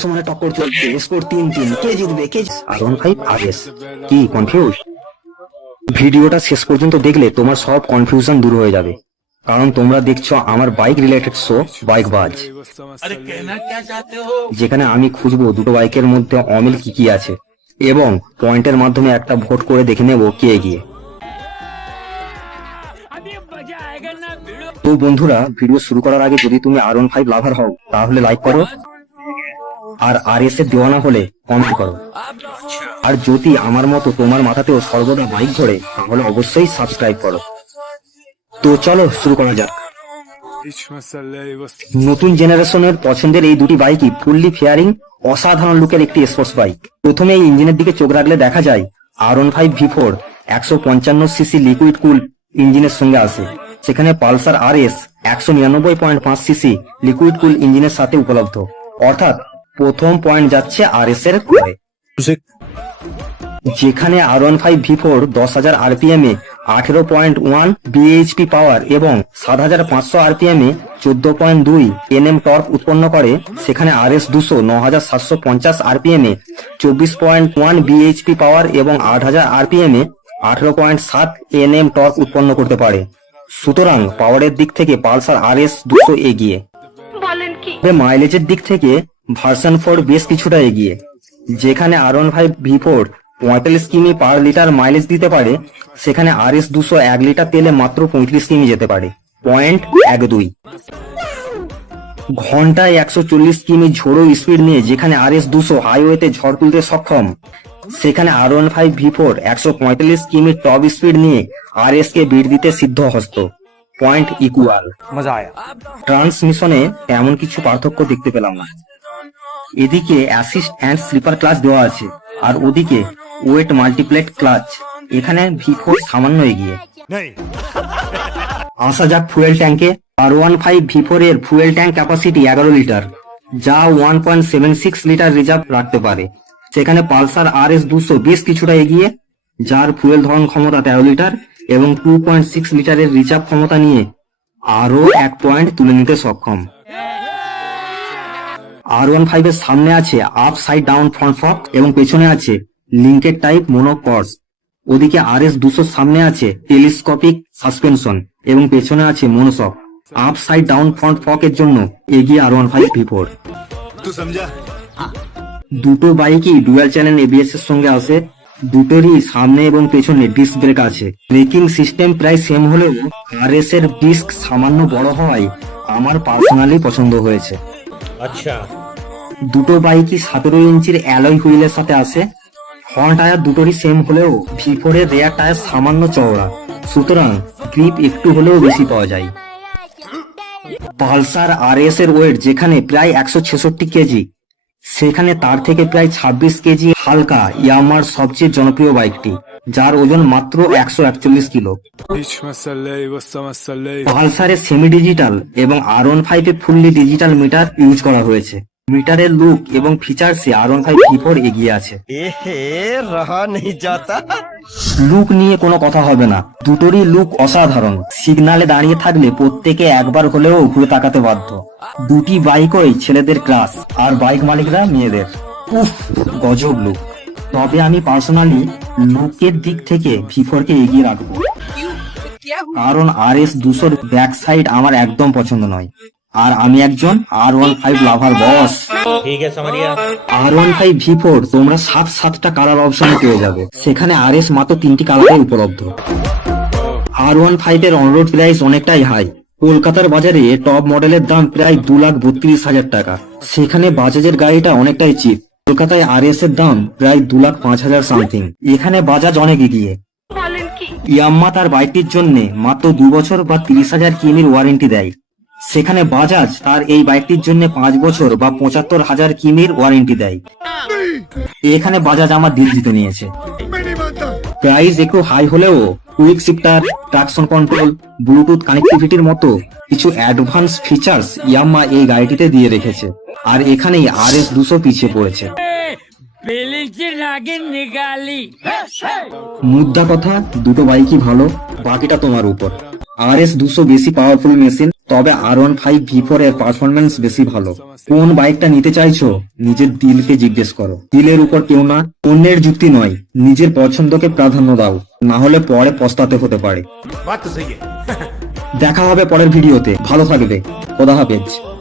সমানে টক্কর চলছে, স্কোর 3-3, কে জিতবে কে R15 RS। কি কনফিউজ? ভিডিওটা শেষ পর্যন্ত দেখলে তোমার সব কনফিউশন দূর হয়ে যাবে, কারণ তোমরা দেখছো আমার বাইক রিলেটেড শো বাইক বাজ, যেখানে আমি খুঁজবো দুটো বাইকের মধ্যে অমিল কি কি আছে এবং পয়েন্টের মাধ্যমে একটা ভোট করে দেখে নেব কে এগিয়ে। তো বন্ধুরা, ভিডিও শুরু করার আগে যদি তুমি R15 লাভার হও তাহলে লাইক করো, আর RS এর দেওয়ানা হলে কমেন্ট করো, আর যদি আমার মতো তোমার মাথাতেও সর্বদা বাইক ধরে তাহলে অবশ্যই সাবস্ক্রাইব করো। তো চলো শুরু করা যাক। নতুন জেনারেশনের পছন্দের এই দুটি বাইকই ফুললি ফেয়ারিং অসাধারণ লুকের একটি স্পোর্টস বাইক। প্রথমে এই ইঞ্জিনের দিকে চোখ রাখলে দেখা যায় R15 V4 155cc লিকুইড কুল ইঞ্জিনের সঙ্গে আসে, সেখানে পালসার RS 199.5cc লিকুইড কুল ইঞ্জিনের সাথে উপলব্ধ, অর্থাৎ প্রথম পয়েন্ট যাচ্ছে RS এর করে। যেখানে R15 V4 10,000 RPM এ 18.1 bhp পাওয়ার এবং 7,500 RPM এ 14.2 Nm টর্ক উৎপন্ন করে, সেখানে RS 200 9,750 RPM এ 24.1 bhp পাওয়ার এবং 8,000 RPM এ 18.7 Nm টর্ক উৎপন্ন করতে পারে। সুতরাং পাওয়ারের দিক থেকে পালসার RS 200 এগিয়ে। মাইলেজের দিক থেকে ভার্সন 4 বেশ কিছুটা এগিয়ে, যেখানে R15 V4 45 কিমি পার লিটার মাইলেজ দিতে পারে, সেখানে RS 200 1 লিটার তেলে মাত্র 35 কিমি যেতে পারে। পয়েন্ট 12 ঘন্টায় 140 কিমি ঝোড়ো স্পিড নিয়ে যেখানে RS 200 হাইওয়েতে ঝড় তুলতে সক্ষম, সেখানে R15 V4 145 কিমি টপ স্পিড নিয়ে RS কে বিট দিতে সিদ্ধ হস্ত। Point equal. মজা আয়া। ট্রান্সমিশনে তেমন কিছু পার্থক্য দেখতে পেলাম না, এদিকে অ্যাসিস্ট অ্যান্ড স্লিপার ক্লাচ দেওয়া আছে, আর ওদিকে ওয়েট মাল্টিপ্লেট ক্লাচ। এখানে V4 সামান্য এগিয়ে। আসা যাক ফুয়েল ট্যাঙ্কে। R15 V4 এর ফুয়েল ট্যাঙ্ক ক্যাপাসিটি 11 লিটার, যা 1.76 লিটার রিজার্ভ রাখতে পারে, সেখানে পালসার RS 200 বেশ কিছুটা এগিয়ে, যার ফুয়েল ধারণ ক্ষমতা 13 লিটার এবং 2.6 লিটারের রিজার্ভ ক্ষমতা নিয়ে আরো 1 পয়েন্ট তুলে নিতে সক্ষম। R15 এর সামনে আছে আপ সাইড ডাউন ফ্রন্ট ফক এবং পেছনে আছে লিঙ্কেড টাইপ মোনোকর্স। ওদিকে RS 200 সামনে আছে টেলিস্কোপিক সাসপেনশন এবং পেছনে আছে মোনোশক। আপ সাইড ডাউন ফ্রন্ট ফক এর জন্য এগিয়ে R15 V4। দুটো বাইকই ডুয়াল চ্যানেল ABS এর সঙ্গে আসে, দুটোরই সামনে এবং পেছনে ডিস্ক ব্রেক আছে। ব্রেকিং সিস্টেম প্রায় সেম হলেও RS এর ডিস্ক সামান্য বড় হওয়ায় আমার পার্সোনালি পছন্দ হয়েছে। আচ্ছা, দুটো বাইকই 17 ইঞ্চির অ্যালয় হুইলের সাথে আসে। ফ্রন্ট টায়ার দুটোরই সেম হলেও V4 এর রেয়ার টায়ার সামান্য চওড়া, সুতরাং গ্রিপ একটু হলেও বেশি পাওয়া যায়। পালসার RS এর ওয়েট যেখানে প্রায় 166 কেজি, সেখানে তার থেকে প্রায় 26 কেজি হালকা ইয়ামার সবচেয়ে জনপ্রিয় বাইকটি, যার ওজন মাত্র 141 কিলো। পালসারের সেমি ডিজিটাল এবং R15 এ ফুললি ডিজিটাল মিটার ইউজ করা হয়েছে। মিটারের লুক এবং ফিচার্সে R15 V4 এগিয়ে আছে। লুক নিয়ে কোনো কথা হবে না, দুটোরই লুক অসাধারণ। সিগনালে দাঁড়িয়ে থাকলে প্রত্যেকে একবার হলেও ঘুরে তাকাতে বাধ্য। দুটি বাইকই ছেলেদের ক্লাস, আর বাইক মালিকরা মেয়েদের। উফ, গজব লুক। তবে আমি পার্সোনালি লুকের দিক থেকে V4 কে এগিয়ে রাখবো, কারণ RS 200 ব্যাক সাইড আমার একদম পছন্দ নয়, আর আমি একজন R15 লাভার বস। R15 V4 তোমরা 7টা কালার অপশনে পেয়ে যাবে, সেখানে RS মাত্র 3টি কালারে উপলব্ধ। R15 এর অনরোড প্রাইস অনেকটাই হাই। কলকাতার বাজারে টপ মডেলের দাম প্রায় 2,32,000 টাকা, সেখানে বাজাজের গাড়িটা অনেকটাই চিপ। কলকাতায় RS এর দাম প্রায় 2,05,000 সামথিং। এখানে বাজাজ অনেক এগিয়ে। ইয়াম্মা তার বাইকটির জন্য মাত্র 2 বছর বা 30,000 কিমির ওয়ারেন্টি দেয়, সেখানে বাজাজ তার এই বাইকটির জন্য 5 বছর বা 75,000 কিমির ওয়ারেন্টি দেয়। এখানে বাজাজ আমার দিল জিতে নিয়েছে। প্রাইস একটু হাই হলেও quick shifter, traction control, bluetooth কানেক্টিভিটির মতো কিছু অ্যাডভান্স ফিচার্স ইয়াম্মা এই গাড়িটিতে দিয়ে রেখেছে, আর এখানেই RS 200 পিছিয়ে পড়েছে। মুদ্রা কথা, দুটো বাইকই ভালো, বাকিটা তোমার উপর। RS 200 বেশি পাওয়ারফুল মেশিন, তবে R15 V4 এর পারফরমেন্স বেশি ভালো। কোন বাইকটা নিতে চাইছো নিজের দিলকে জিজ্ঞেস করো, দিলের উপর কেউ না, অন্যের যুক্তি নয়, নিজের পছন্দকে প্রাধান্য দাও, না হলে পরে পস্তাতে হতে পারে। बात तो सही है। দেখা হবে পরের ভিডিওতে, ভালো থাকবে, খোদা হাফেজ।